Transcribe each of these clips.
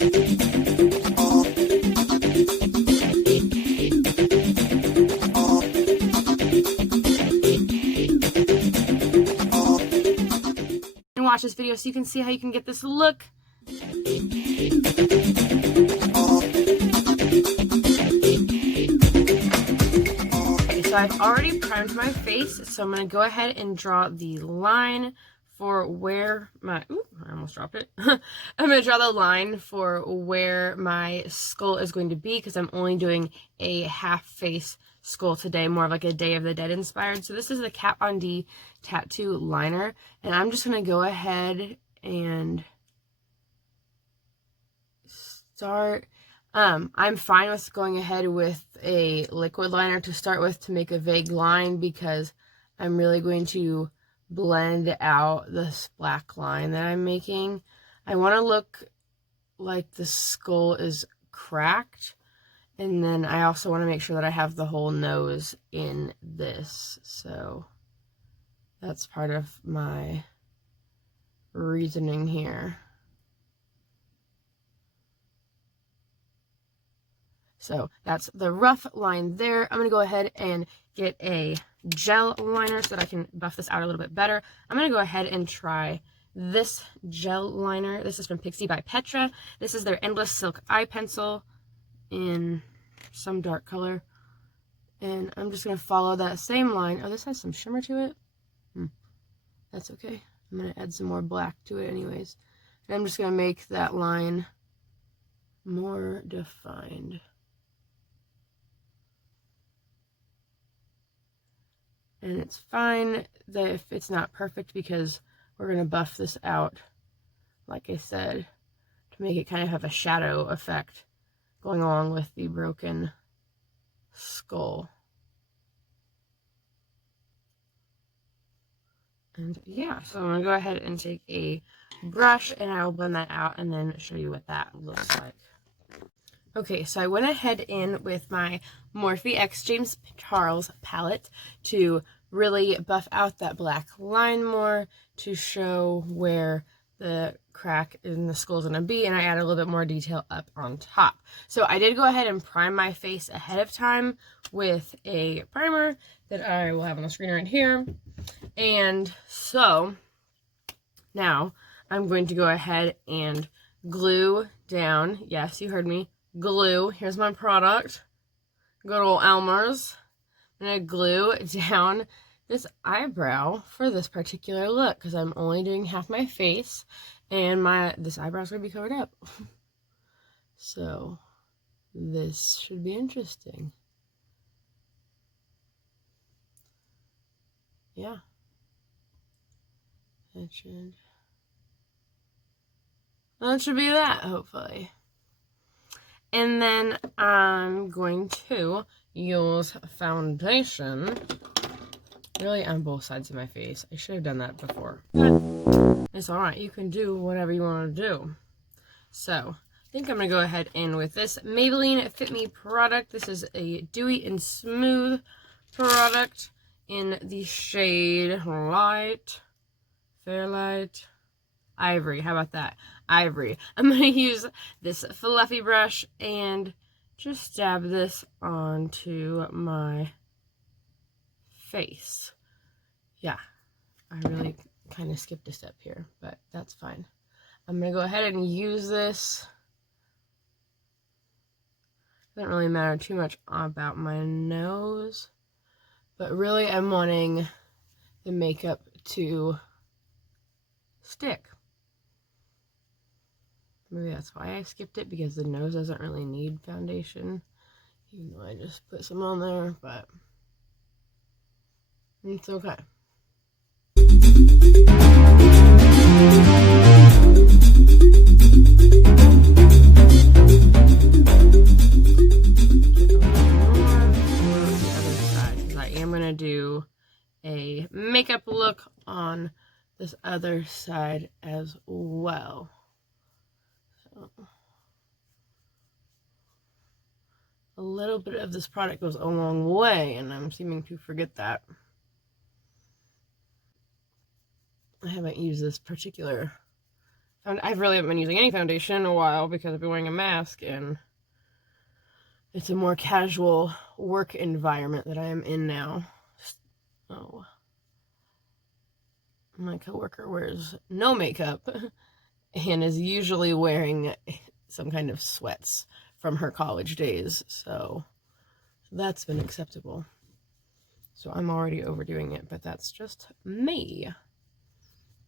And watch this video so you can see how you can get this look. So I've already primed my face, so I'm going to go ahead and draw the line for where my, ooh, I almost dropped it. I'm going to draw the line for where my skull is going to be, because I'm only doing a half face skull today, more of like a Day of the Dead inspired. So this is the Kat Von D tattoo liner, and I'm just going to go ahead and start. I'm fine with going ahead with a liquid liner to start with to make a vague line, because I'm really going to blend out this black line that I'm making. I want to look like the skull is cracked, and then I also want to make sure that I have the whole nose in this, so that's part of my reasoning here. So that's the rough line there. I'm going to go ahead and get a gel liner so that I can buff this out a little bit better. I'm going to go ahead and try this gel liner. This is from Pixi by Petra. This is their Endless Silk Eye Pencil in some dark color. And I'm just going to follow that same line. Oh, this has some shimmer to it. That's okay. I'm going to add some more black to it anyways. And I'm just going to make that line more defined. And it's fine that if it's not perfect, because we're going to buff this out, like I said, to make it kind of have a shadow effect going along with the broken skull. And yeah, so I'm going to go ahead and take a brush and I will blend that out and then show you what that looks like. Okay, so I went ahead in with my Morphe X James Charles palette to really buff out that black line more, to show where the crack in the skull is going to be, and I add a little bit more detail up on top. So I did go ahead and prime my face ahead of time with a primer that I will have on the screen right here. And so now I'm going to go ahead and glue down, yes, you heard me, glue. Here's my product. Good old Elmer's. I'm going to glue down this eyebrow for this particular look, because I'm only doing half my face and this eyebrow is going to be covered up. So this should be interesting. Yeah. That should be that, hopefully. And then I'm going to use foundation really on both sides of my face. I should have done that before, but it's alright. You can do whatever you want to do. So I think I'm going to go ahead in with this Maybelline Fit Me product. This is a dewy and smooth product in the shade light, fairlight, ivory. How about that? Ivory. I'm going to use this fluffy brush and just dab this onto my face. Yeah, I really kind of skipped a step here, but that's fine. I'm going to go ahead and use this. Doesn't really matter too much about my nose, but really I'm wanting the makeup to stick. Maybe that's why I skipped it, because the nose doesn't really need foundation, even though I just put some on there, but it's okay. I am going to do a makeup look on this other side as well. A little bit of this product goes a long way, and I'm seeming to forget that. I haven't used this particular I really haven't been using any foundation in a while because I've been wearing a mask, and it's a more casual work environment that I am in now. Oh. My coworker wears no makeup and is usually wearing some kind of sweats from her college days, so that's been acceptable. So I'm already overdoing it, but that's just me.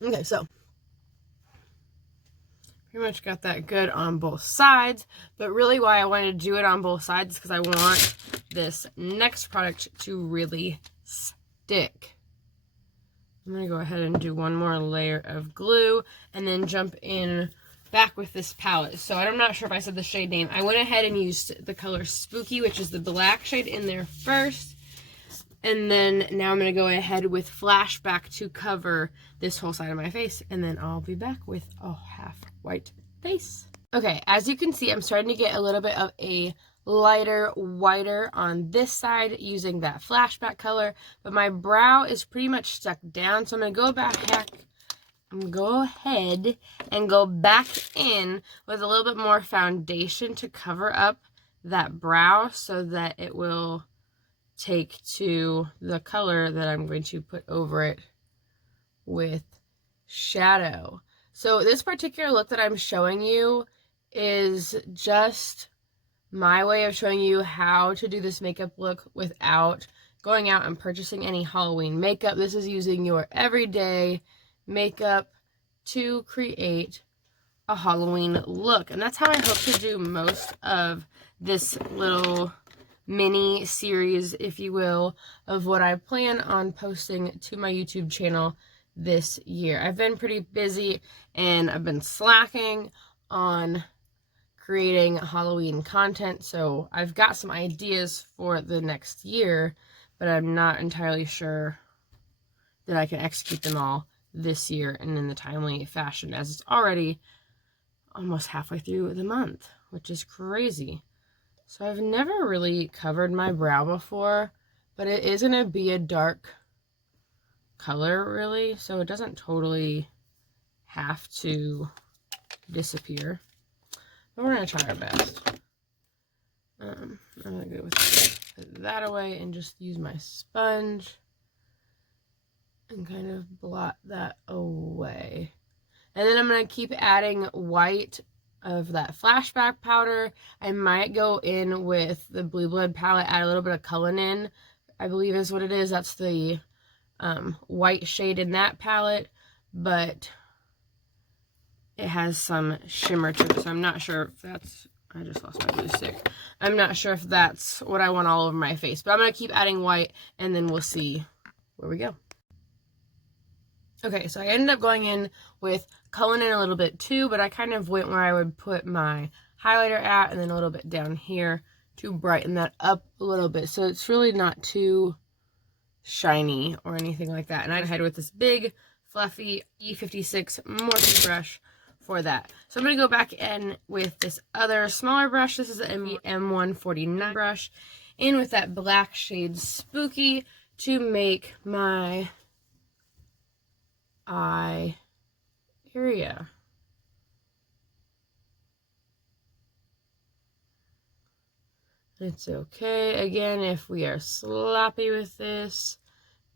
Okay, so pretty much got that good on both sides, but really why I wanted to do it on both sides is because I want this next product to really stick. I'm going to go ahead and do one more layer of glue and then jump in back with this palette. So I'm not sure if I said the shade name. I went ahead and used the color Spooky, which is the black shade in there first. And then now I'm going to go ahead with Flashback to cover this whole side of my face. And then I'll be back with a half white face. Okay, as you can see, I'm starting to get a little bit of a lighter, whiter on this side using that Flashback color. But my brow is pretty much stuck down. So I'm going to go ahead and go back in with a little bit more foundation to cover up that brow so that it will take to the color that I'm going to put over it with shadow. So this particular look that I'm showing you is just my way of showing you how to do this makeup look without going out and purchasing any Halloween makeup. This is using your everyday makeup to create a Halloween look. And that's how I hope to do most of this little mini series, if you will, of what I plan on posting to my YouTube channel this year. I've been pretty busy and I've been slacking on creating Halloween content, so I've got some ideas for the next year, but I'm not entirely sure that I can execute them all this year and in the timely fashion, as it's already almost halfway through the month, which is crazy. So I've never really covered my brow before, but it is going to be a dark color, really, so it doesn't totally have to disappear. But we're going to try our best. I'm going to go with put that away and just use my sponge and kind of blot that away. And then I'm going to keep adding white of that Flashback powder. I might go in with the Blue Blood palette, add a little bit of Cullinan, I believe is what it is. That's the white shade in that palette, but it has some shimmer to it, so I'm not sure if that's, I just lost my glue stick. I'm not sure if that's what I want all over my face, but I'm going to keep adding white, and then we'll see where we go. Okay, so I ended up going in with Cullinan a little bit too, but I kind of went where I would put my highlighter at, and then a little bit down here to brighten that up a little bit, so it's really not too shiny or anything like that. And I'd head with this big, fluffy E56 Morphe brush for that. So I'm going to go back in with this other smaller brush. This is an M149 brush, in with that black shade Spooky to make my eye area. It's okay, again, if we are sloppy with this,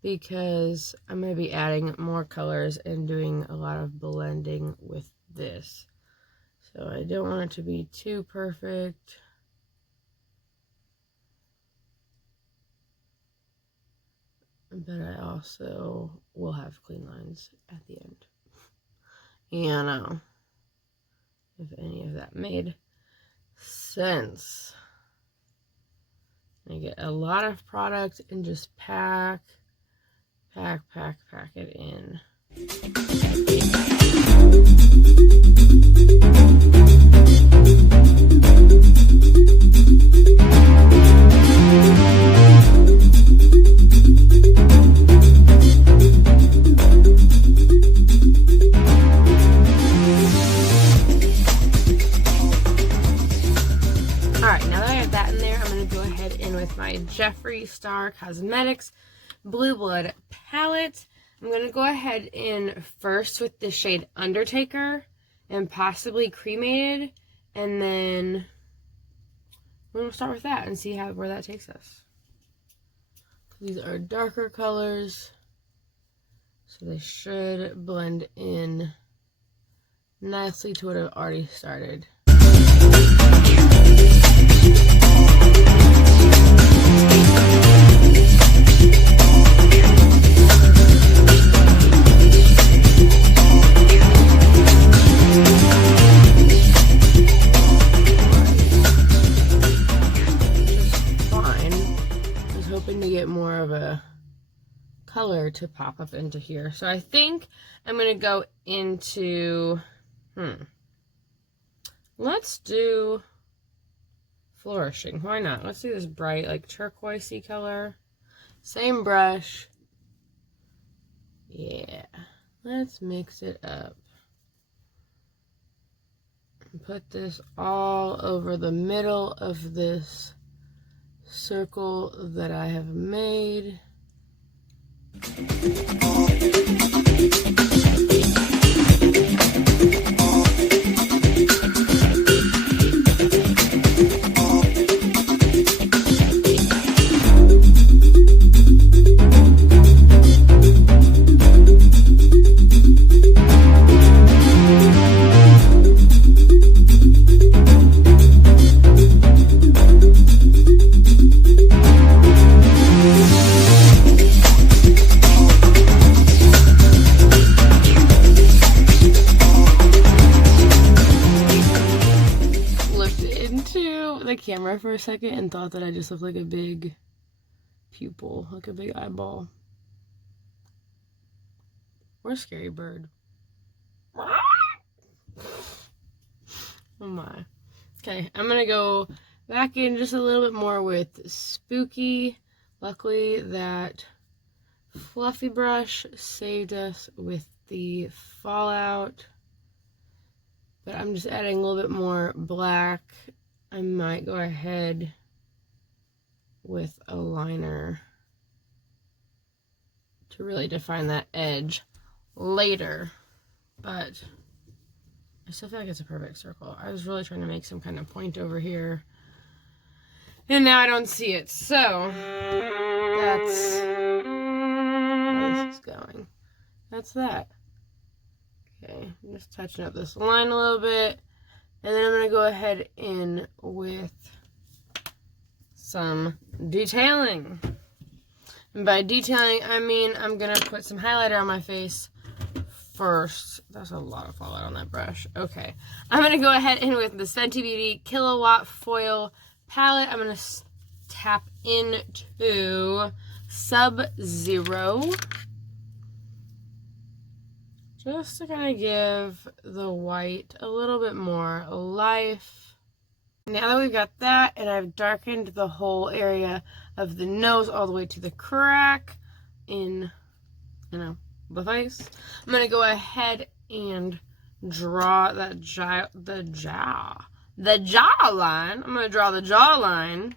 because I'm going to be adding more colors and doing a lot of blending with this. So I don't want it to be too perfect. But I also will have clean lines at the end. And if any of that made sense. I get a lot of product and just pack it in. Jeffree Star Cosmetics Blue Blood palette. I'm going to go ahead in first with the shade Undertaker and possibly cremated, and then we're going to start with that and see where that takes us. These are darker colors, so they should blend in nicely to what I've already started. More of a color to pop up into here. So I think I'm going to go into, let's do Flourishing. Why not? Let's do this bright, like turquoisey color. Same brush. Yeah. Let's mix it up. And put this all over the middle of this circle that I have made. Camera for a second and thought that I just looked like a big pupil, like a big eyeball. Or a scary bird. Oh my. Okay, I'm gonna go back in just a little bit more with Spooky. Luckily that fluffy brush saved us with the fallout. But I'm just adding a little bit more black. I might go ahead with a liner to really define that edge later, but I still feel like it's a perfect circle. I was really trying to make some kind of point over here, and now I don't see it, so that's how this is going. That's that. Okay, I'm just touching up this line a little bit. And then I'm going to go ahead in with some detailing. And by detailing, I mean I'm going to put some highlighter on my face first. That's a lot of fallout on that brush. Okay. I'm going to go ahead in with the Fenty Beauty Kilowatt Foil Palette. I'm going to tap into Sub-Zero. Just to kind of give the white a little bit more life. Now that we've got that, and I've darkened the whole area of the nose all the way to the crack in, the face, I'm going to go ahead and draw that the jawline. I'm going to draw the jawline.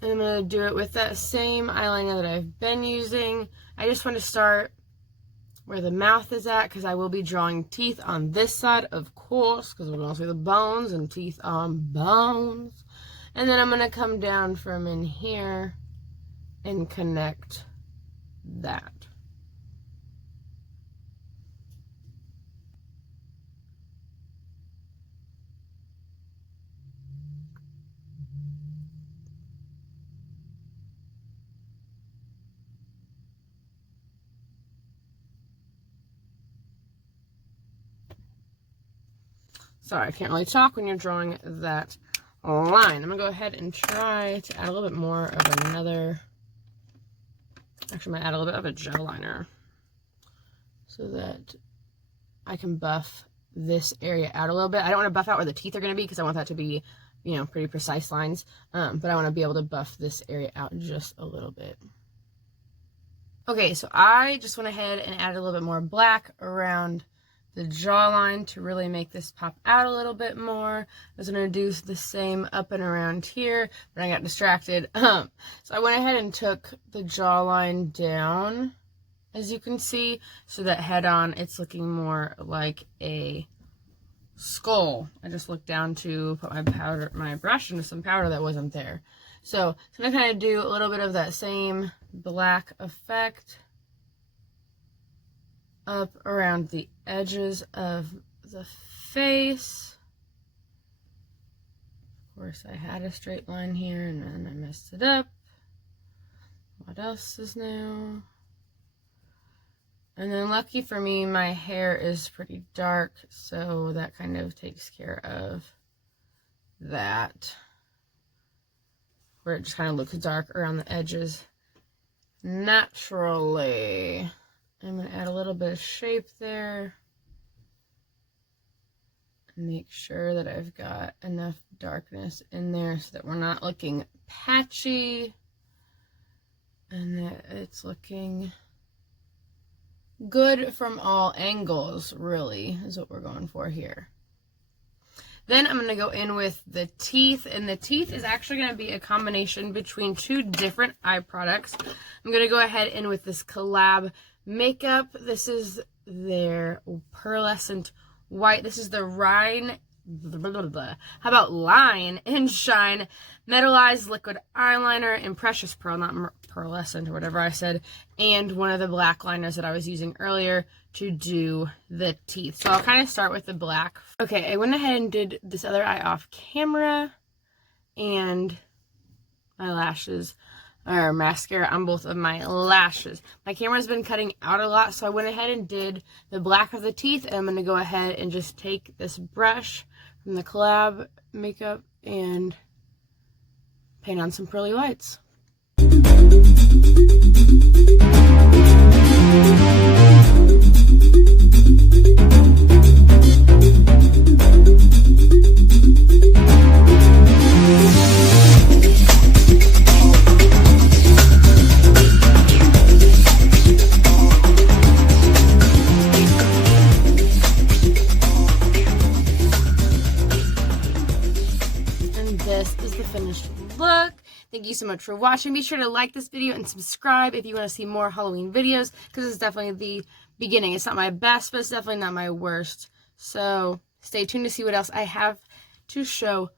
And I'm going to do it with that same eyeliner that I've been using. I just want to start where the mouth is at, because I will be drawing teeth on this side, of course, because we're going to see the bones and teeth on bones. And then I'm going to come down from in here and connect that. Sorry, I can't really talk when you're drawing that line. I'm going to go ahead and try to add a little bit more of another, actually I'm going to add a little bit of a gel liner so that I can buff this area out a little bit. I don't want to buff out where the teeth are going to be because I want that to be, pretty precise lines. But I want to be able to buff this area out just a little bit. Okay, so I just went ahead and added a little bit more black around the jawline to really make this pop out a little bit more. I was going to do the same up and around here, but I got distracted. So I went ahead and took the jawline down as you can see, so that head on it's looking more like a skull. I just looked down to put my brush into some powder that wasn't there. So I'm gonna kind of do a little bit of that same black effect up around the edges of the face. Of course, I had a straight line here and then I messed it up. What else is new? And then lucky for me, my hair is pretty dark, so that kind of takes care of that, where it just kind of looks dark around the edges naturally. I'm going to add a little bit of shape there. Make sure that I've got enough darkness in there so that we're not looking patchy and that it's looking good from all angles, really, is what we're going for here. Then I'm going to go in with the teeth, and the teeth is actually going to be a combination between two different eye products. I'm going to go ahead in with this collab makeup. This is their pearlescent white. This is the Line and Shine metallized liquid eyeliner in precious pearl, not pearlescent or whatever I said, and one of the black liners that I was using earlier to do the teeth. So I'll kind of start with the black. Okay, I went ahead and did this other eye off camera, and my lashes, or mascara on both of my lashes. My camera's been cutting out a lot, so I went ahead and did the black of the teeth, and I'm going to go ahead and just take this brush from the collab makeup and paint on some pearly whites. Look. Thank you so much for watching. Be sure to like this video and subscribe if you want to see more Halloween videos, because it's definitely the beginning. It's not my best, but it's definitely not my worst. So stay tuned to see what else I have to show